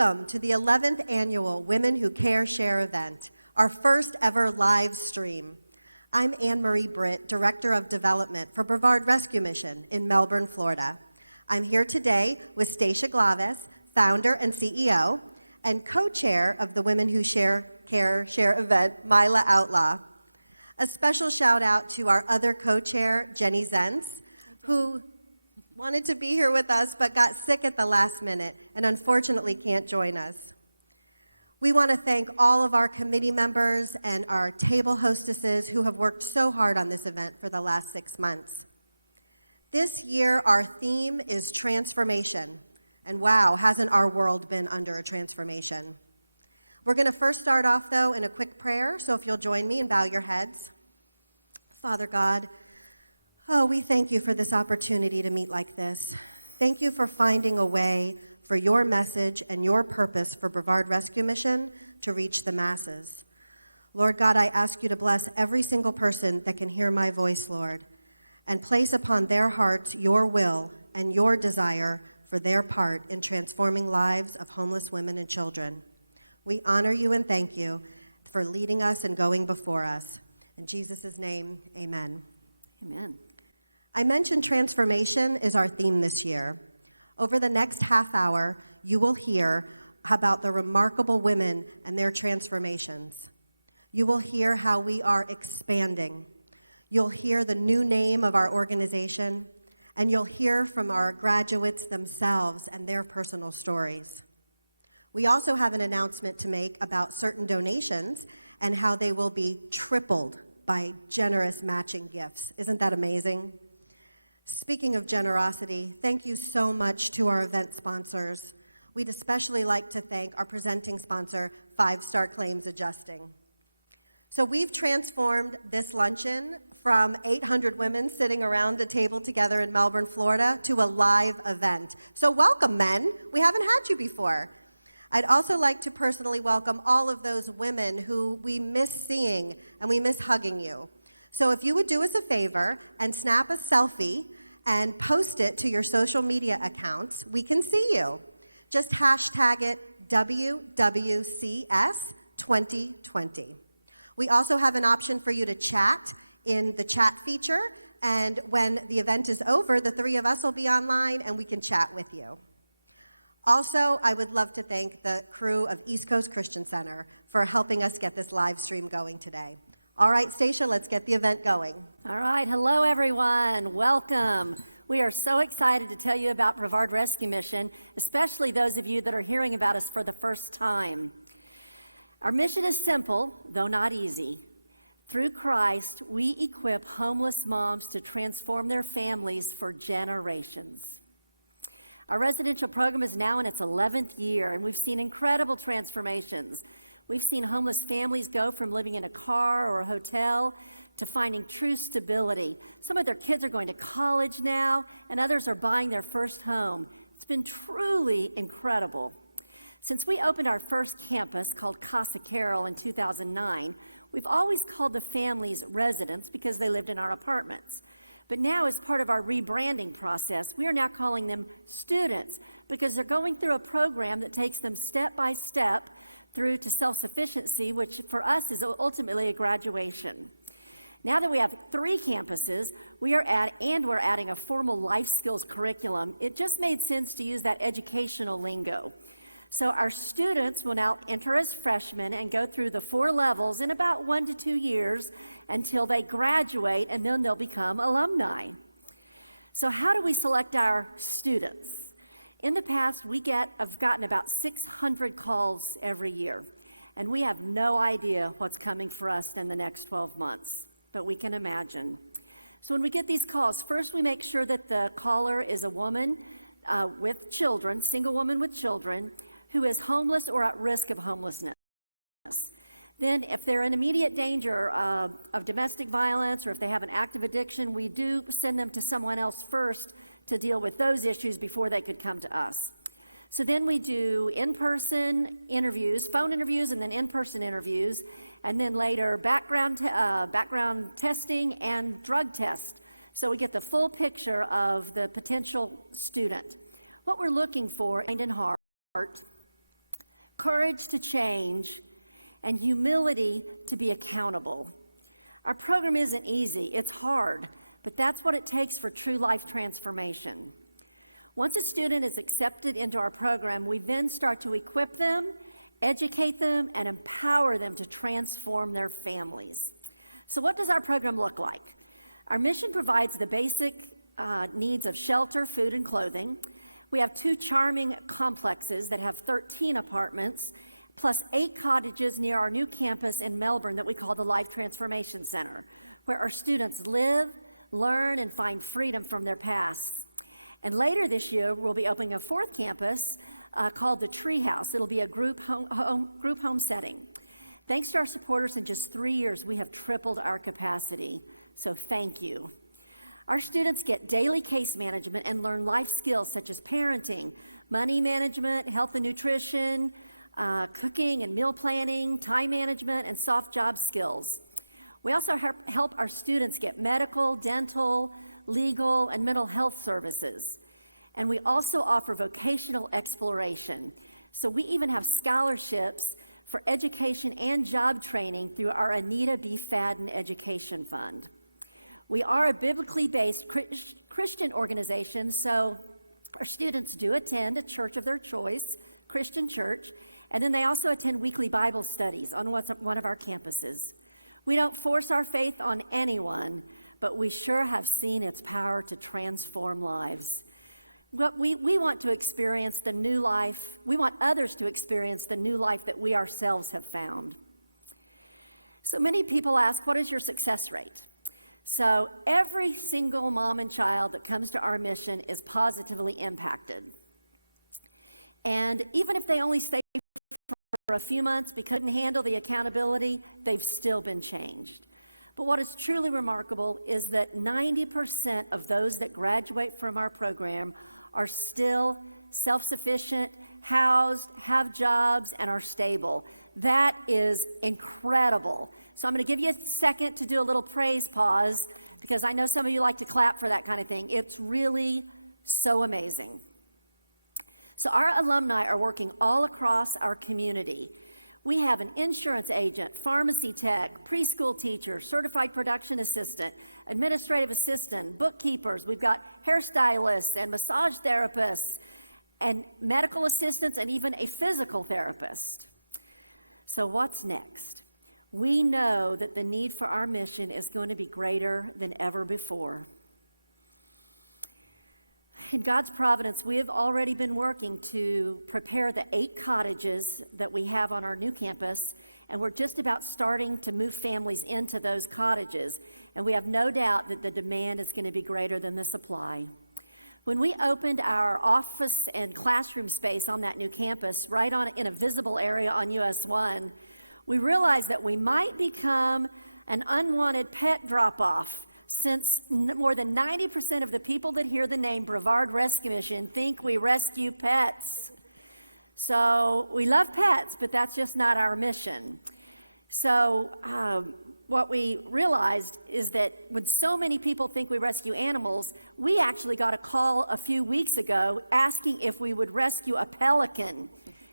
Welcome to the 11th annual Women Who Care Share event, our first ever live stream. I'm Anne-Marie Britt, Director of Development for Brevard Rescue Mission in Melbourne, Florida. I'm here today with Stacia Glavis, founder and CEO, and co-chair of the Women Who Care Share event, Mila Outlaw. A special shout out to our other co-chair, Jenny Zenz, who wanted to be here with us but got sick at the last minute and unfortunately can't join us. We want to thank all of our committee members and our table hostesses who have worked so hard on this event for the last 6 months. This year, our theme is transformation. And wow, hasn't our world been under a transformation? We're going to first start off, though, in a quick prayer, so if you'll join me and bow your heads. Father God, we thank you for this opportunity to meet like this. Thank you for finding a way for your message and your purpose for Brevard Rescue Mission to reach the masses. Lord God, I ask you to bless every single person that can hear my voice, Lord, and place upon their hearts your will and your desire for their part in transforming lives of homeless women and children. We honor you and thank you for leading us and going before us. In Jesus' name, amen. Amen. I mentioned transformation is our theme this year. Over the next half hour, you will hear about the remarkable women and their transformations. You will hear how we are expanding. You'll hear the new name of our organization, and you'll hear from our graduates themselves and their personal stories. We also have an announcement to make about certain donations and how they will be tripled by generous matching gifts. Isn't that amazing? Speaking of generosity, thank you so much to our event sponsors. We'd especially like to thank our presenting sponsor, 5 Star Claims Adjusting. So we've transformed this luncheon from 800 women sitting around a table together in Melbourne, Florida, to a live event. So welcome, men. We haven't had you before. I'd also like to personally welcome all of those women who we miss seeing and we miss hugging you. So if you would do us a favor and snap a selfie and post it to your social media accounts, we can see you. Just hashtag it WWCS2020. We also have an option for you to chat in the chat feature, and when the event is over, the 3 of us will be online and we can chat with you. Also, I would love to thank the crew of East Coast Christian Center for helping us get this live stream going today. All right, Stacia, let's get the event going. All right, hello everyone, welcome. We are so excited to tell you about Brevard Rescue Mission, especially those of you that are hearing about us for the first time. Our mission is simple, though not easy. Through Christ, we equip homeless moms to transform their families for generations. Our residential program is now in its 11th year, and we've seen incredible transformations. We've seen homeless families go from living in a car or a hotel to finding true stability. Some of their kids are going to college now, and others are buying their first home. It's been truly incredible. Since we opened our first campus called Casa Carol in 2009, we've always called the families residents because they lived in our apartments. But now, as part of our rebranding process, we are now calling them students because they're going through a program that takes them step by step through to self-sufficiency, which for us is ultimately a graduation. Now that we have 3 campuses, we're adding a formal life skills curriculum. It just made sense to use that educational lingo. So our students will now enter as freshmen and go through the 4 levels in about 1 to 2 years until they graduate, and then they'll become alumni. So how do we select our students? In the past, I've gotten about 600 calls every year, and we have no idea what's coming for us in the next 12 months, but we can imagine. So when we get these calls, first we make sure that the caller is a woman with children, single woman with children, who is homeless or at risk of homelessness. Then if they're in immediate danger of domestic violence or if they have an active addiction, we do send them to someone else first to deal with those issues before they could come to us. So then we do in-person interviews, phone interviews, and then in-person interviews, and then later background testing and drug test. So we get the full picture of the potential student. What we're looking for, mind and heart, courage to change, and humility to be accountable. Our program isn't easy, it's hard, but that's what it takes for true life transformation. Once a student is accepted into our program, we then start to equip them, educate them, and empower them to transform their families. So what does our program look like? Our mission provides the basic needs of shelter, food, and clothing. We have 2 charming complexes that have 13 apartments, plus 8 cottages near our new campus in Melbourne that we call the Life Transformation Center, where our students live, learn, and find freedom from their pasts. And later this year, we'll be opening a 4th campus called the Treehouse. It'll be a group home setting. Thanks to our supporters, in just 3 years, we have tripled our capacity. So thank you. Our students get daily case management and learn life skills such as parenting, money management, health and nutrition, cooking and meal planning, time management, and soft job skills. We also help our students get medical, dental, legal, and mental health services. And we also offer vocational exploration. So we even have scholarships for education and job training through our Anita B. Fadden Education Fund. We are a biblically based Christian organization, so our students do attend a church of their choice, Christian church, and then they also attend weekly Bible studies on one of our campuses. We don't force our faith on anyone, but we sure have seen its power to transform lives. We want to experience the new life. We want others to experience the new life that we ourselves have found. So many people ask, what is your success rate? So every single mom and child that comes to our mission is positively impacted. And even if they only stay for a few months because they couldn't handle the accountability, they've still been changed. But what is truly remarkable is that 90% of those that graduate from our program are still self-sufficient, housed, have jobs, and are stable. That is incredible. So I'm going to give you a second to do a little praise pause, because I know some of you like to clap for that kind of thing. It's really so amazing. So our alumni are working all across our community. We have an insurance agent, pharmacy tech, preschool teacher, certified production assistant, administrative assistant, bookkeepers. We've got hairstylists and massage therapists and medical assistants and even a physical therapist. So what's next? We know that the need for our mission is going to be greater than ever before. In God's providence, we have already been working to prepare the 8 cottages that we have on our new campus, and we're just about starting to move families into those cottages, and we have no doubt that the demand is going to be greater than the supply. When we opened our office and classroom space on that new campus, right in a visible area on US 1, we realized that we might become an unwanted pet drop-off, since more than 90% of the people that hear the name Brevard Rescue Mission think we rescue pets. So we love pets, but that's just not our mission. So what we realized is that when so many people think we rescue animals, we actually got a call a few weeks ago asking if we would rescue a pelican.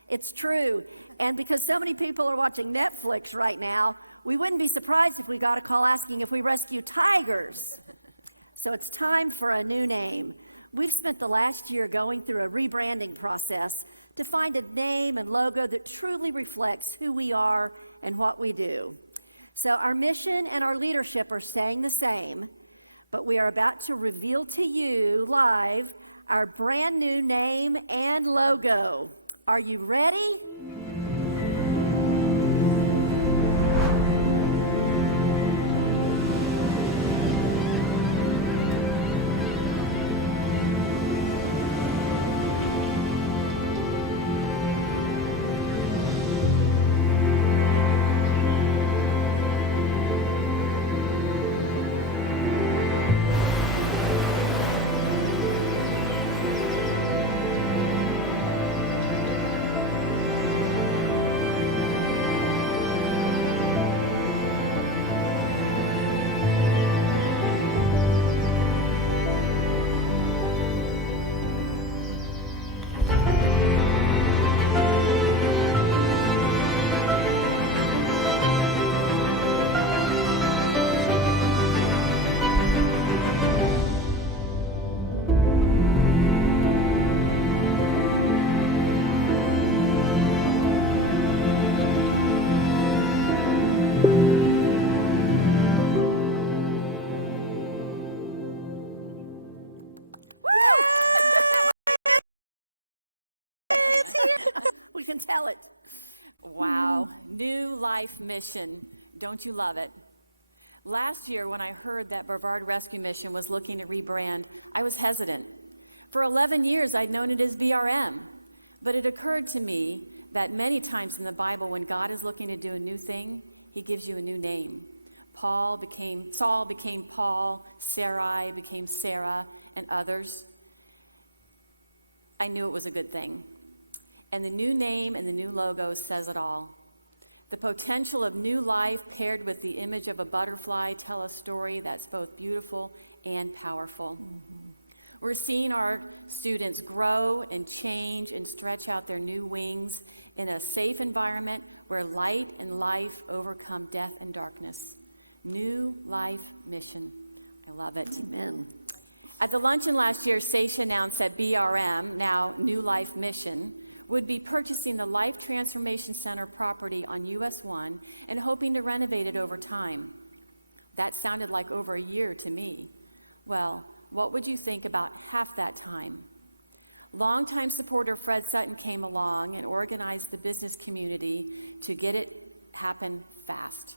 It's true. And because so many people are watching Netflix right now, we wouldn't be surprised if we got a call asking if we rescue tigers. So it's time for a new name. We've spent the last year going through a rebranding process to find a name and logo that truly reflects who we are and what we do. So our mission and our leadership are staying the same, but we are about to reveal to you live our brand new name and logo. Are you ready? Tell it. Wow, New Life Mission. Don't you love it? Last year, when I heard that Brevard Rescue Mission was looking to rebrand, I was hesitant. For 11 years, I'd known it as BRM, but it occurred to me that many times in the Bible, when God is looking to do a new thing, he gives you a new name. Saul became Paul, Sarai became Sarah, and others. I knew it was a good thing. And the new name and the new logo says it all. The potential of new life paired with the image of a butterfly tell a story that's both beautiful and powerful. Mm-hmm. We're seeing our students grow and change and stretch out their new wings in a safe environment where light and life overcome death and darkness. New Life Mission. I love it. Amen. At the luncheon last year, Seisha announced that BRM, now New Life Mission, would be purchasing the Life Transformation Center property on US 1 and hoping to renovate it over time. That sounded like over a year to me. Well, what would you think about half that time? Longtime supporter Fred Sutton came along and organized the business community to get it happen fast.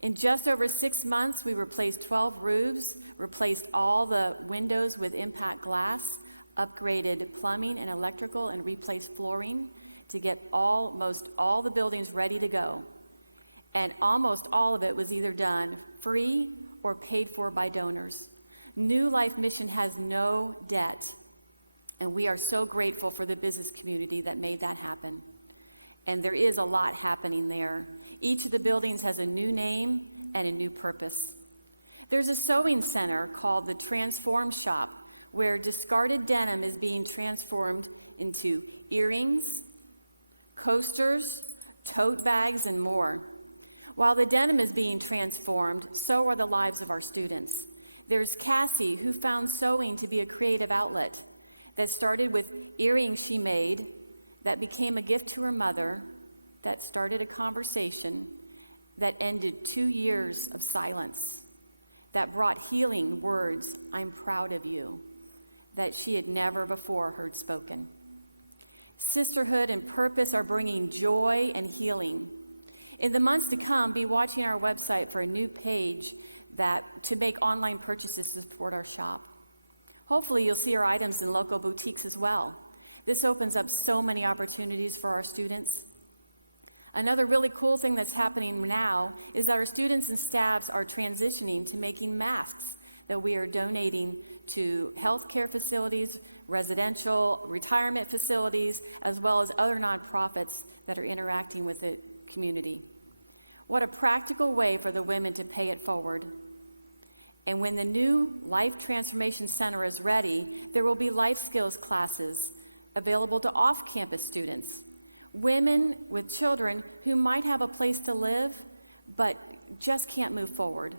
In just over 6 months, we replaced 12 roofs, replaced all the windows with impact glass, upgraded plumbing and electrical, and replaced flooring to get almost all the buildings ready to go. And almost all of it was either done free or paid for by donors. New Life Mission has no debt, and we are so grateful for the business community that made that happen. And there is a lot happening there. Each of the buildings has a new name and a new purpose. There's a sewing center called the Transform Shop, where discarded denim is being transformed into earrings, coasters, tote bags, and more. While the denim is being transformed, so are the lives of our students. There's Cassie, who found sewing to be a creative outlet that started with earrings she made, that became a gift to her mother, that started a conversation, that ended 2 years of silence, that brought healing words, "I'm proud of you," that she had never before heard spoken. Sisterhood and purpose are bringing joy and healing. In the months to come, be watching our website for a new page to make online purchases to support our shop. Hopefully, you'll see our items in local boutiques as well. This opens up so many opportunities for our students. Another really cool thing that's happening now is that our students and staffs are transitioning to making masks that we are donating to healthcare facilities, residential, retirement facilities, as well as other nonprofits that are interacting with the community. What a practical way for the women to pay it forward. And when the new Life Transformation Center is ready, there will be life skills classes available to off-campus students, women with children who might have a place to live but just can't move forward.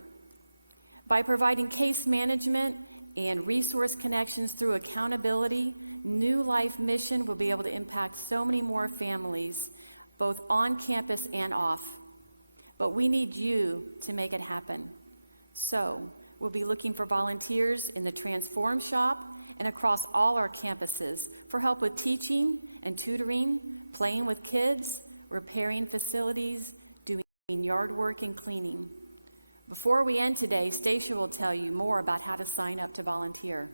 By providing case management and resource connections through accountability, New Life Mission will be able to impact so many more families, both on campus and off. But we need you to make it happen. So, we'll be looking for volunteers in the Transform Shop and across all our campuses for help with teaching and tutoring, playing with kids, repairing facilities, doing yard work and cleaning. Before we end today, Stacia will tell you more about how to sign up to volunteer.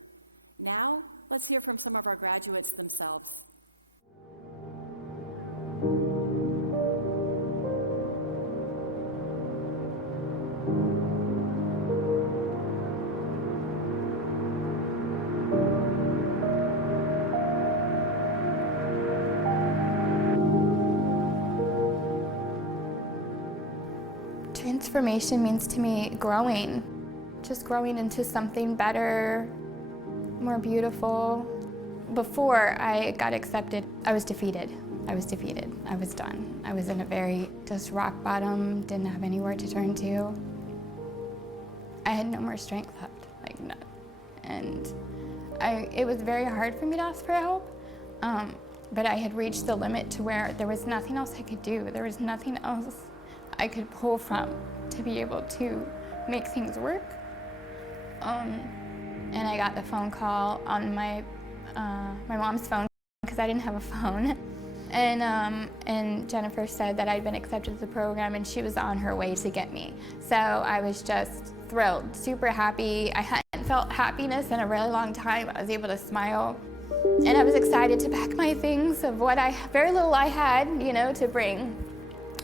Now, let's hear from some of our graduates themselves. Transformation means to me growing, just growing into something better, more beautiful. Before I got accepted, I was defeated. I was done. I was in a very just rock bottom, didn't have anywhere to turn to. I had no more strength left, like none. And it was very hard for me to ask for help, but I had reached the limit to where there was nothing else I could do. There was nothing else I could pull from to be able to make things work. And I got the phone call on my mom's phone because I didn't have a phone. And Jennifer said that I'd been accepted to the program and she was on her way to get me. So I was just thrilled, super happy. I hadn't felt happiness in a really long time. I was able to smile. And I was excited to pack my things of what very little I had, to bring.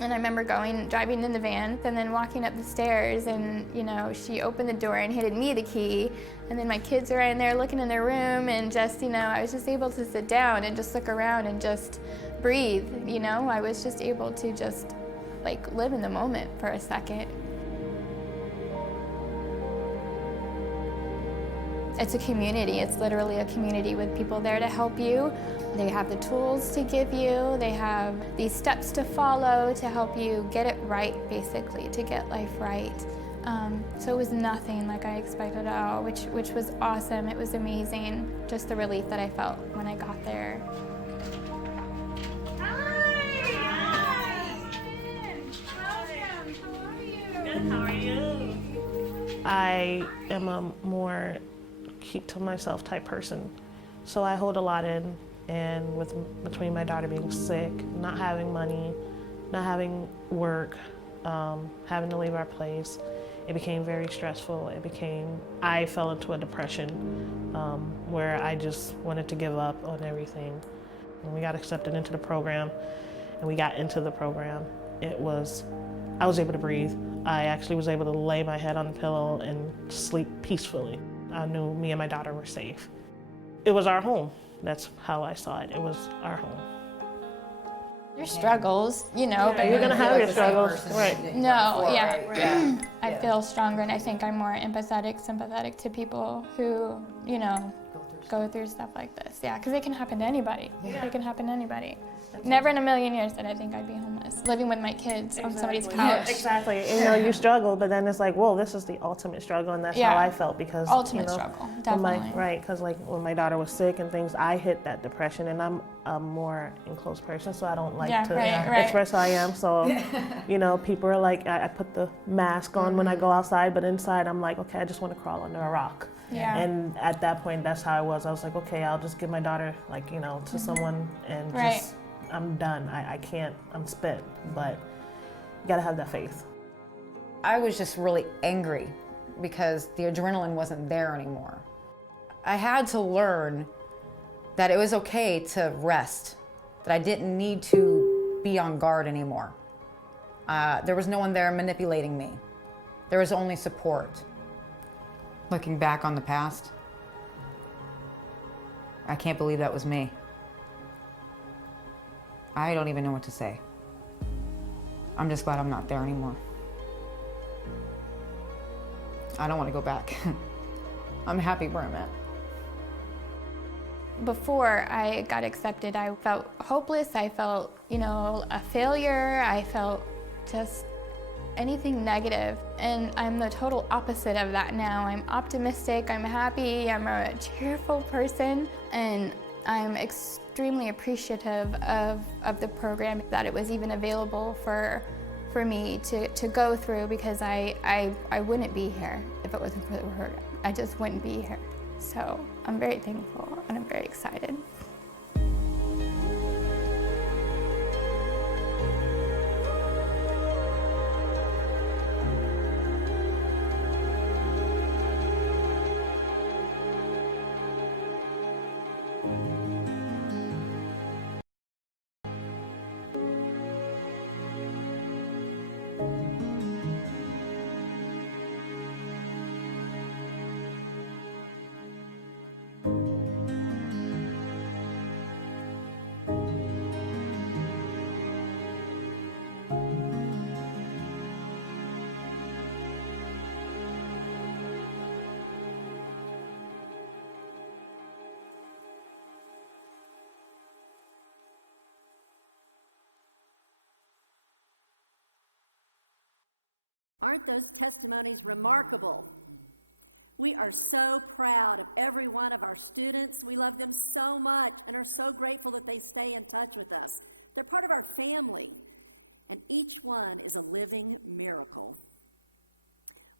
And I remember driving in the van and then walking up the stairs and, she opened the door and handed me the key. And then my kids are in there looking in their room and just, I was just able to sit down and just look around and just breathe, I was just able to just live in the moment for a second. It's a community. It's literally a community with people there to help you. They have the tools to give you. They have these steps to follow to help you get it right, basically, to get life right. So it was nothing like I expected at all, which was awesome. It was amazing, just the relief that I felt when I got there. How are you? I am a more keep to myself type person. So I hold a lot in, and between my daughter being sick, not having money, not having work, having to leave our place, it became very stressful. I fell into a depression where I just wanted to give up on everything. When we got accepted into the program and we got into the program, I was able to breathe. I actually was able to lay my head on the pillow and sleep peacefully. I knew me and my daughter were safe. It was our home. That's how I saw it. It was our home. Your struggles, but You're gonna have your struggles, right? No, yeah. Right, yeah. I feel stronger, and I think I'm more sympathetic to people who, go through stuff like this. Yeah, because it can happen to anybody. Yeah. It can happen to anybody. Never in a million years did I think I'd be homeless, living with my kids on somebody's couch. Exactly. And, you struggle, but then it's like, whoa, this is the ultimate struggle, and that's how I felt because ultimate struggle, definitely. Because when my daughter was sick and things, I hit that depression, and I'm a more enclosed person, so I don't like to express how I am. So, people are like, I put the mask on when I go outside, but inside I'm like, okay, I just want to crawl under a rock. Yeah. And at that point, that's how I was. I was like, okay, I'll just give my daughter, to someone and just. I'm done. I can't, I'm spent, but you gotta have that faith. I was just really angry because the adrenaline wasn't there anymore. I had to learn that it was okay to rest, that I didn't need to be on guard anymore. There was no one there manipulating me. There was only support. Looking back on the past, I can't believe that was me. I don't even know what to say. I'm just glad I'm not there anymore. I don't want to go back. I'm happy where I'm at. Before I got accepted, I felt hopeless. I felt, a failure. I felt just anything negative. And I'm the total opposite of that now. I'm optimistic, I'm happy, I'm a cheerful person, and I'm extremely appreciative of the program, that it was even available for me to go through, because I wouldn't be here if it wasn't for her. I just wouldn't be here. So I'm very thankful and I'm very excited. Aren't those testimonies remarkable? We are so proud of every one of our students. We love them so much and are so grateful that they stay in touch with us. They're part of our family, and each one is a living miracle.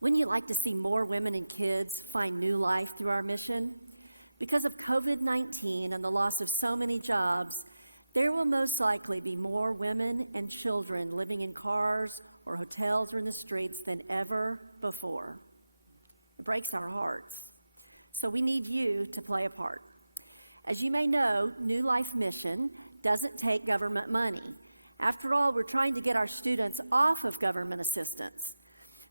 Wouldn't you like to see more women and kids find new life through our mission? Because of COVID-19 and the loss of so many jobs, there will most likely be more women and children living in cars or hotels or in the streets than ever before. It breaks our hearts. So we need you to play a part. As you may know, New Life Mission doesn't take government money. After all, we're trying to get our students off of government assistance.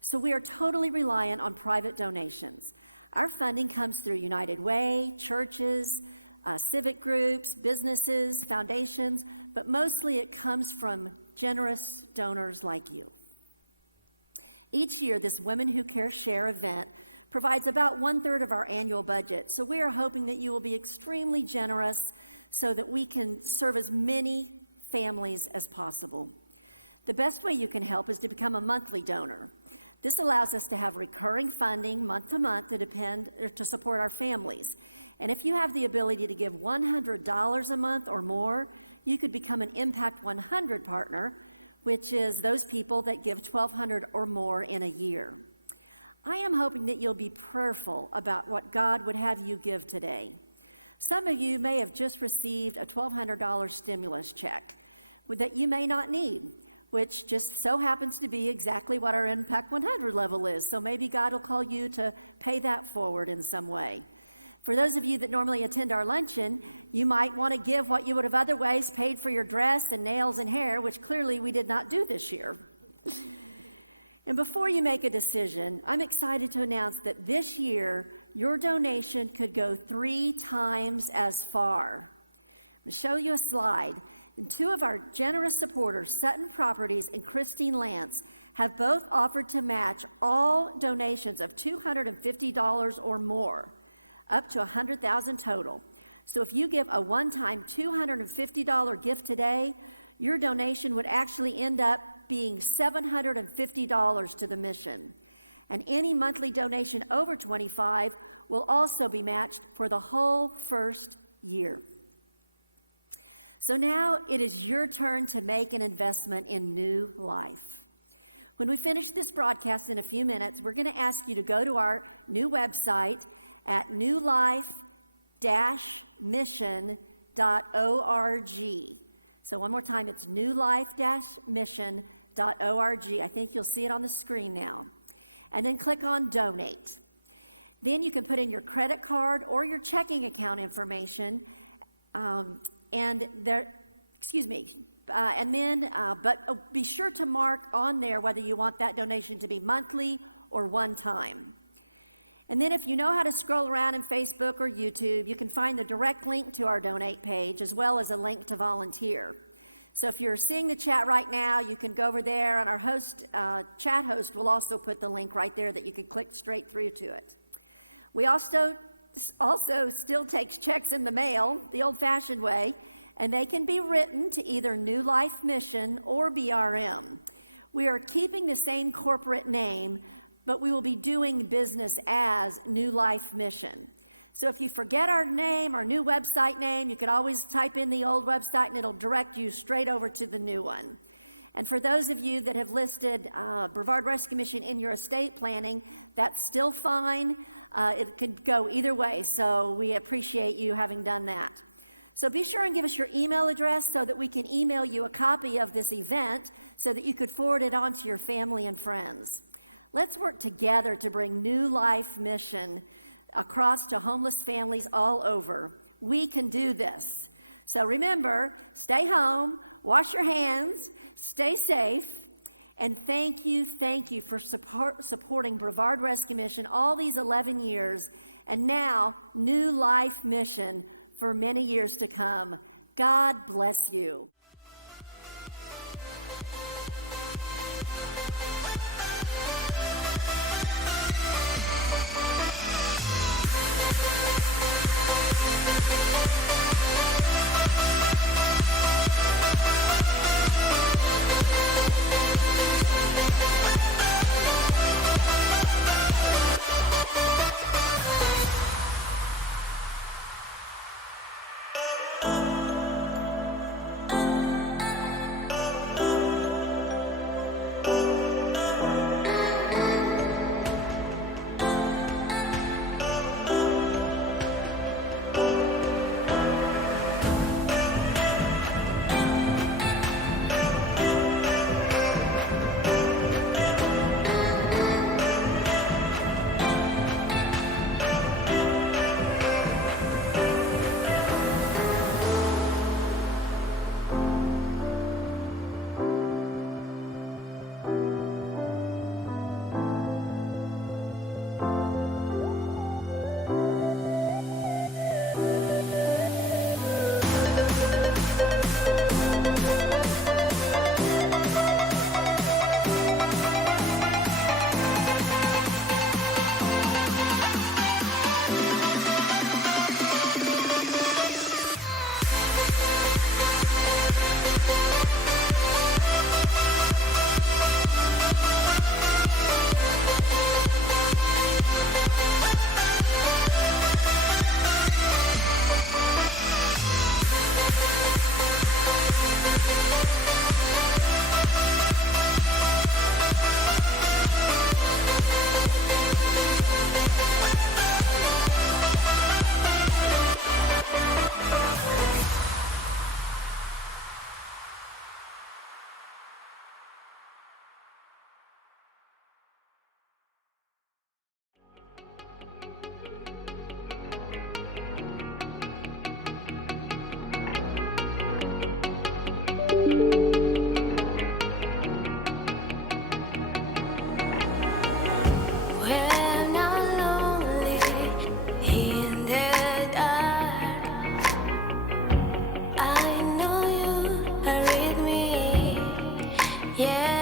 So we are totally reliant on private donations. Our funding comes through United Way, churches, civic groups, businesses, foundations, but mostly it comes from generous donors like you. Each year, this Women Who Care Share event provides about 1/3 of our annual budget. So we are hoping that you will be extremely generous so that we can serve as many families as possible. The best way you can help is to become a monthly donor. This allows us to have recurring funding month to month to support our families. And if you have the ability to give $100 a month or more, you could become an Impact 100 partner, which is those people that give $1,200 or more in a year. I am hoping that you'll be prayerful about what God would have you give today. Some of you may have just received a $1,200 stimulus check that you may not need, which just so happens to be exactly what our Impact 100 level is. So maybe God will call you to pay that forward in some way. For those of you that normally attend our luncheon, you might want to give what you would have otherwise paid for your dress and nails and hair, which clearly we did not do this year. And before you make a decision, I'm excited to announce that this year, your donation could go 3 times as far. I'm going to show you a slide. And 2 of our generous supporters, Sutton Properties and Christine Lance, have both offered to match all donations of $250 or more, up to $100,000 total. So if you give a one-time $250 gift today, your donation would actually end up being $750 to the mission. And any monthly donation over $25 will also be matched for the whole first year. So now it is your turn to make an investment in New Life. When we finish this broadcast in a few minutes, we're going to ask you to go to our new website at newlife-mission.org. So one more time, it's newlife-mission.org. I think you'll see it on the screen now. And then click on Donate. Then you can put in your credit card or your checking account information, but be sure to mark on there whether you want that donation to be monthly or one time. And then if you know how to scroll around in Facebook or YouTube, you can find the direct link to our donate page as well as a link to volunteer. So if you're seeing the chat right now, you can go over there, and our chat host will also put the link right there that you can click straight through to it. We also still take checks in the mail, the old-fashioned way, and they can be written to either New Life Mission or BRM. We are keeping the same corporate name, but we will be doing business as New Life Mission. So if you forget our name, our new website name, you could always type in the old website and it'll direct you straight over to the new one. And for those of you that have listed Brevard Rescue Mission in your estate planning, that's still fine. It could go either way, so we appreciate you having done that. So be sure and give us your email address so that we can email you a copy of this event so that you could forward it on to your family and friends. Let's work together to bring New Life Mission across to homeless families all over. We can do this. So remember, stay home, wash your hands, stay safe, and thank you for supporting Brevard Rescue Mission all these 11 years, and now New Life Mission for many years to come. God bless you. Yeah.